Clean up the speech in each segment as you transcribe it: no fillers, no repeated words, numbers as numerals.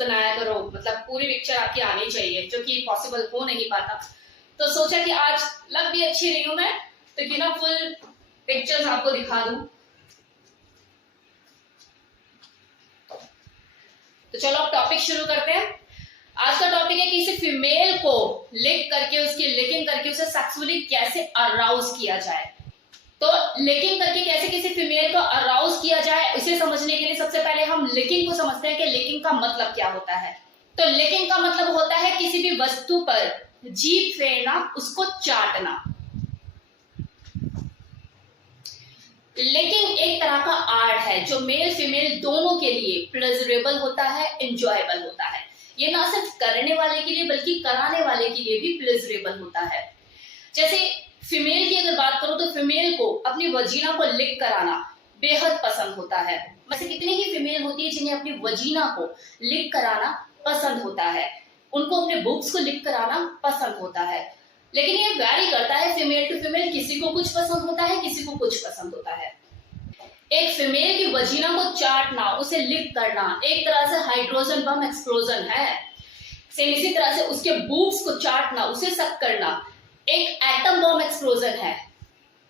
बनाया करो, मतलब पूरी पिक्चर आपकी आनी चाहिए, जो कि पॉसिबल हो नहीं पाता। तो सोचा कि आज लग भी अच्छी रही हूं मैं, तो क्यों ना फुल पिक्चर्स आपको दिखा दूं। तो चलो अब टॉपिक शुरू करते हैं। आज का टॉपिक है कि किसी फीमेल को लिक करके, उसकी लिकिंग करके उसे सेक्सुअली कैसे अराउज किया जाए। तो लिकिंग करके कैसे किसी फीमेल को अराउज किया जाए, इसे समझने के लिए सबसे पहले हम लिकिंग को समझते हैं कि लिकिंग का मतलब क्या होता है। तो लिकिंग का मतलब होता है किसी भी वस्तु पर जीभ फेरना, उसको चाटना। लिकिंग एक तरह का आर्ट है जो मेल फीमेल दोनों के लिए प्लेजरेबल होता है, एंजॉयबल होता है। ये ना सिर्फ करने वाले के लिए बल्कि कराने वाले के लिए भी प्लेजरेबल होता है। जैसे फीमेल की अगर बात करो तो फीमेल को अपनी वजीना को लिक कराना बेहद पसंद होता है। वैसे कितनी ही फीमेल होती है जिन्हें अपनी वजीना को लिक कराना पसंद होता है, उनको अपने बुक्स को लिक कराना पसंद होता है। लेकिन ये वैरी करता है फीमेल टू फीमेल, किसी को कुछ पसंद होता है, किसी को कुछ पसंद होता है। एक फीमेल की वजीना को चाटना, उसे लिक करना एक तरह से हाइड्रोजन बम एक्सप्लोजन है। सेम इसी तरह से उसके बूब्स को चाटना, उसे सक करना एक एटम बम एक्सप्लोजन है।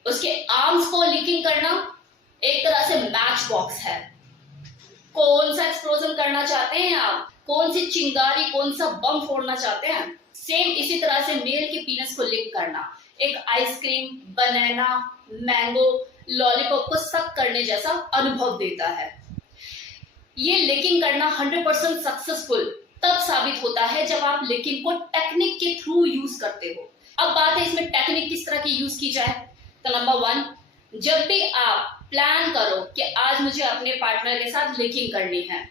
उसके आर्म्स को लिकिंग करना एक तरह से मैच बॉक्स है। कौन सा एक्सप्लोजन करना चाहते हैं आप, कौन सी चिंगारी, कौन सा बम फोड़ना चाहते हैं। सेम इसी तरह से मेल के पीनस को लिक करना एक आइसक्रीम, बनाना, मैंगो, लॉलीपॉप को सक करने जैसा अनुभव देता है। ये लिकिंग करना 100% सक्सेसफुल तब साबित होता है जब आप लिकिंग को टेक्निक के थ्रू यूज करते हो। अब बात है इसमें टेक्निक किस तरह की यूज की जाए। तो नंबर 1, जब भी आप प्लान करो कि आज मुझे अपने पार्टनर के साथ लिकिंग करनी है,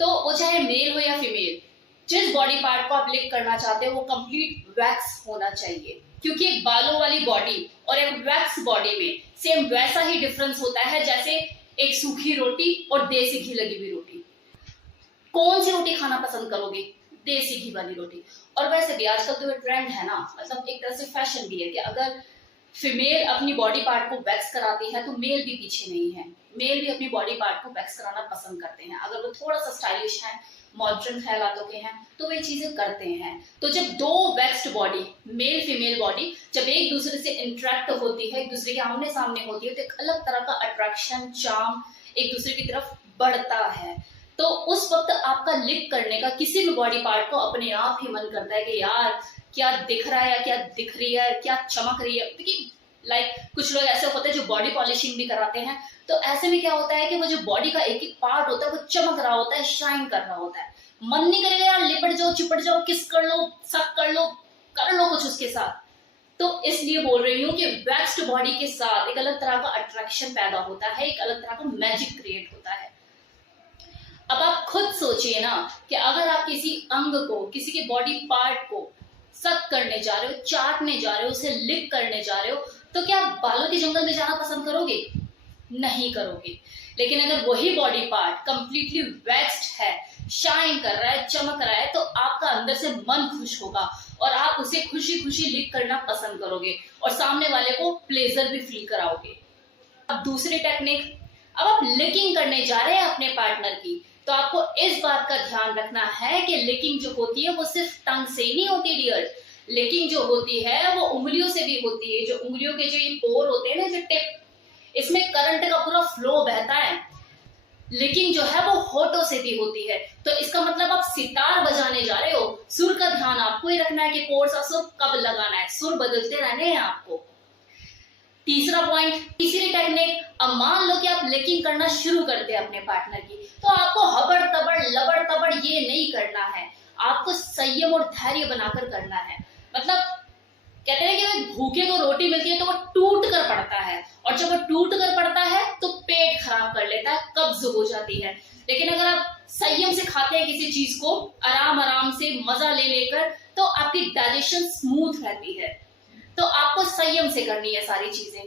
तो वो चाहे मेल हो या फीमेल, जिस बॉडी पार्ट को आप लिक करना चाहते हो वो कंप्लीट वैक्स होना चाहिए। क्योंकि एक बालों वाली बॉडी और एक वैक्स बॉडी में सेम वैसा ही डिफरेंस होता है जैसे एक सूखी रोटी और देसी घी लगी हुई रोटी। कौन सी रोटी खाना पसंद करोगे? देसी घी वाली रोटी। और वैसे भी आजकल तो ये ट्रेंड है ना, मतलब एक तरह से फैशन भी है कि अगर फीमेल अपनी बॉडी पार्ट को वैक्स कराती है तो मेल भी पीछे नहीं है। मेल भी अपनी बॉडी पार्ट को वैक्स कराना पसंद करते हैं। अगर वो थोड़ा सा स्टाइलिश है, मॉडर्न ख्यालातों के हैं, तो वे चीजें करते हैं। तो जब दो vaxxed body, male female body, जब एक दूसरे से इंटरेक्ट होती है, एक दूसरे के आमने सामने होती है, तो एक अलग तरह का अट्रैक्शन, चार्म एक दूसरे की तरफ बढ़ता है। तो उस वक्त आपका लिक करने का किसी भी बॉडी पार्ट को अपने आप ही मन करता है कि यार क्या दिख रहा है, क्या दिख रही है, क्या चमक रही है। क्योंकि कुछ लोग ऐसे होते हैं जो बॉडी पॉलिशिंग भी कराते हैं, तो ऐसे में क्या होता है कि वो जो बॉडी का एक एक पार्ट होता है वो चमक रहा होता है, शाइन कर रहा होता है। मन नहीं करेगा यार लिपट जाओ, चिपट जाओ, किस कर लो, सक कर लो कुछ उसके साथ। तो इसलिए बोल रही हूँ कि वैक्स्ड बॉडी के साथ एक अलग तरह का अट्रैक्शन पैदा होता है, एक अलग तरह का मैजिक क्रिएट होता है। अब आप खुद सोचिए ना कि अगर आप किसी अंग को, किसी के बॉडी पार्ट को सक करने जा रहे हो, चाटने जा रहे हो, उसे लिक करने जा रहे हो, तो क्या आप बालों के जंगल में जाना पसंद करोगे? नहीं करोगे। लेकिन अगर वही बॉडी पार्ट कंप्लीटली वैक्स्ड है, शाइन कर रहा है, चमक रहा है, तो आपका अंदर से मन खुश होगा और आप उसे खुशी खुशी लिक करना पसंद करोगे और सामने वाले को प्लेजर भी फील कराओगे। अब दूसरी टेक्निक, अब आप लिकिंग करने जा रहे हैं अपने पार्टनर की, तो आपको इस बात का ध्यान रखना है कि लिकिंग जो होती है वो सिर्फ टंग से ही नहीं होती डियर। लिकिंग जो होती है वो उंगलियों से भी होती है। जो उंगलियों के जो ये पोर होते हैं ना, जो टिप, इसमें करंट का पूरा फ्लो बहता है। लिकिंग जो है वो होठों से भी होती है। तो इसका मतलब आप सितार बजाने जा रहे हो, सुर का ध्यान आपको ही रखना है कि कौन सा सुर कब लगाना है, सुर बदलते रहने हैं आपको। तीसरा पॉइंट, तीसरी टेक्निक, अब मान लो कि आप लिकिंग करना शुरू करते हैं अपने पार्टनर की, तो आपको हबड़ तबड़ लबड़ तबड़ ये नहीं करना है, आपको संयम और धैर्य बनाकर करना है। मतलब कहते हैं कि भूखे को रोटी मिलती है तो वो टूट कर पड़ता है, और जब वो टूट कर पड़ता है तो पेट खराब कर लेता है, कब्ज हो जाती है। लेकिन अगर आप संयम से खाते हैं किसी चीज को, आराम आराम से मजा ले लेकर, तो आपकी डाइजेशन स्मूथ रहती है। तो आपको संयम से करनी है सारी चीजें।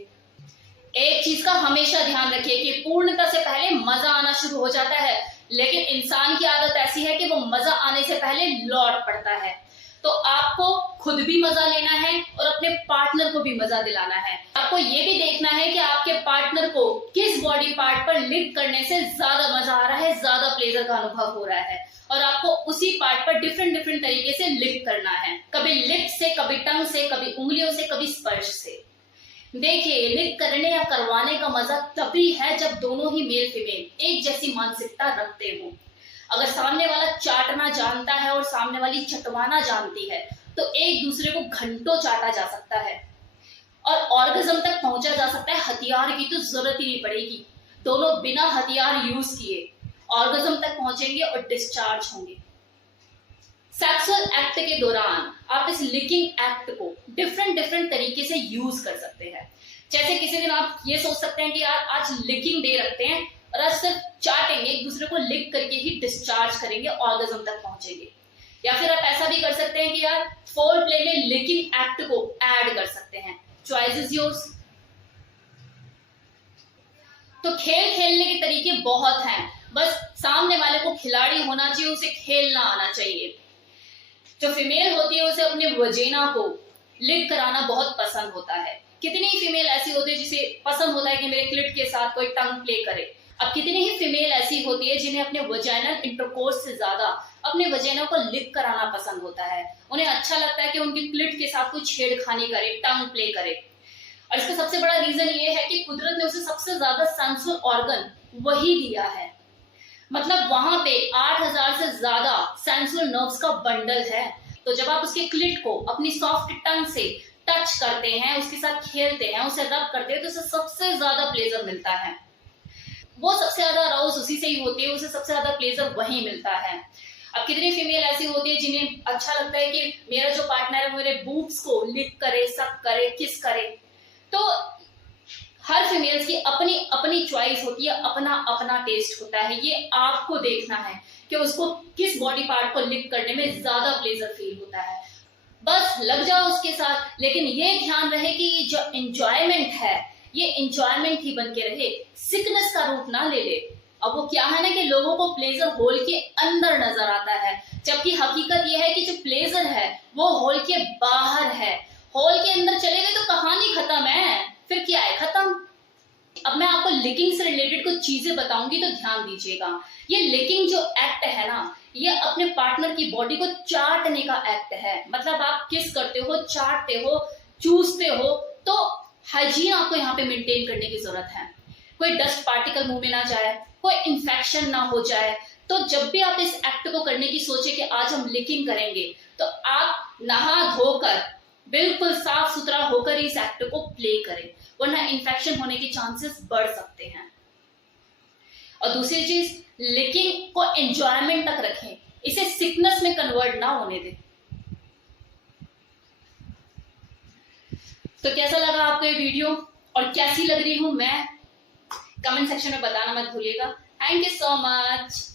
एक चीज का हमेशा ध्यान रखिए कि पूर्णता से पहले मजा आना शुरू हो जाता है, लेकिन इंसान की आदत ऐसी है कि वो मजा आने से पहले लौट पड़ता है। तो आपको खुद भी मजा लेना है और अपने पार्टनर को भी मजा दिलाना है। आपको ये भी देखना है कि आपके पार्टनर को किस बॉडी पार्ट पर लिक करने से ज्यादा मजा आ रहा है, ज्यादा प्लेजर का अनुभव हो रहा है, और आपको उसी पार्ट पर डिफरेंट डिफरेंट तरीके से लिक करना है। कभी लिप से, कभी टंग से, कभी उंगलियों से, कभी स्पर्श से। देखिए, लिक करने या करवाने का मजा तभी है जब दोनों ही मेल फीमेल एक जैसी मानसिकता रखते हो। अगर सामने वाला चाटना जानता है और सामने वाली चटवाना जानती है तो एक दूसरे को घंटों चाटा जा सकता है और ऑर्गेज्म तक पहुंचा जा सकता है। हथियार की तो जरूरत ही नहीं पड़ेगी, दोनों बिना हथियार यूज किए ऑर्गेज्म तक पहुंचेंगे और डिस्चार्ज होंगे। सेक्सुअल एक्ट के दौरान आप इस लिकिंग एक्ट को डिफरेंट डिफरेंट तरीके से यूज कर सकते हैं। जैसे किसी दिन आप ये सोच सकते हैं कि यार आज लिकिंग डे रखते हैं और आज सिर्फ चाटेंगे, एक दूसरे को लिक करके ही डिस्चार्ज करेंगे, ऑर्गेज्म तक पहुंचेंगे। या फिर आप ऐसा भी कर सकते हैं कि यार फोर प्ले में लिकिंग एक्ट को ऐड कर सकते हैं। Choice is yours. तो खेल खेलने के तरीके बहुत हैं, बस सामने वाले को खिलाड़ी होना चाहिए, उसे खेलना आना चाहिए। जो फीमेल होती है उसे अपने वजेना को लिक कराना बहुत पसंद होता है। कितनी फीमेल ऐसी होती है जिसे पसंद होता है कि मेरे क्लिट के साथ कोई टंग प्ले करे। अब कितनी ही फीमेल ऐसी होती है जिन्हें अपने वजाइनल इंटरकोर्स से ज्यादा अपने वजेना को लिक कराना पसंद होता है। उन्हें अच्छा लगता है कि उनकी क्लिट के साथ कोई छेड़खानी करे, टंग प्ले करे। और इसका सबसे बड़ा रीजन ये है कि कुदरत ने उसे सबसे ज्यादा सेंसुअल ऑर्गन वही दिया है। मतलब वहां पे 8000 से ज्यादा सेंसुअल नर्व्स का बंडल है। तो जब आप उसके क्लिट को अपनी सॉफ्ट टंग से टच करते हैं, उसके साथ खेलते हैं, उसे रब करते हैं, तो उसे सबसे ज्यादा प्लेजर मिलता है। वो सबसे ज्यादा अराउज उसी से ही होती है, उसे सबसे ज्यादा प्लेजर वही मिलता है। अब कितनी फीमेल ऐसी होती है जिन्हें अच्छा लगता है कि मेरा जो पार्टनर है मेरे बूब्स को लिक करे, सक करे, किस करे। तो हर फीमेल्स की अपनी अपनी चॉइस होती है, अपना अपना टेस्ट होता है। ये आपको देखना है कि उसको किस बॉडी पार्ट को लिक करने में ज्यादा प्लेजर फील होता है। बस लग जाओ उसके साथ, लेकिन ये ध्यान रहे कि जो एंजॉयमेंट है ये एंजॉयमेंट ही बन के रहे, सिकनेस का रूप ना ले ले। अब वो क्या है ना कि लोगों को प्लेजर होल के अंदर नजर आता है, जबकि हकीकत ये है कि जो प्लेजर है वो होल के बाहर है। होल के अंदर चले गए तो कहानी खत्म है, फिर क्या है, खत्म। अब मैं आपको लिकिंग से रिलेटेड कुछ चीजें बताऊंगी, तो ध्यान दीजिएगा। ये लिकिंग जो एक्ट है ना, ये अपने पार्टनर की बॉडी को चाटने का एक्ट है। मतलब आप किस करते हो, चाटते हो, चूसते हो, तो हाइजीन आपको यहाँ पे मेंटेन करने की जरूरत है। कोई डस्ट पार्टिकल मुंह में ना जाए, कोई इंफेक्शन ना हो जाए। तो जब भी आप इस एक्ट को करने की सोचे कि आज हम लिकिंग करेंगे, तो आप नहा धोकर बिल्कुल साफ सुथरा होकर इस एक्ट को प्ले करें, वरना इंफेक्शन होने के चांसेस बढ़ सकते हैं। और दूसरी चीज, लिकिंग को एंजॉयमेंट तक रखें, इसे सिकनेस में कन्वर्ट ना होने दें। तो कैसा लगा आपको ये वीडियो और कैसी लग रही हूं मैं, कमेंट सेक्शन में बताना मत भूलिएगा। Thank you so much.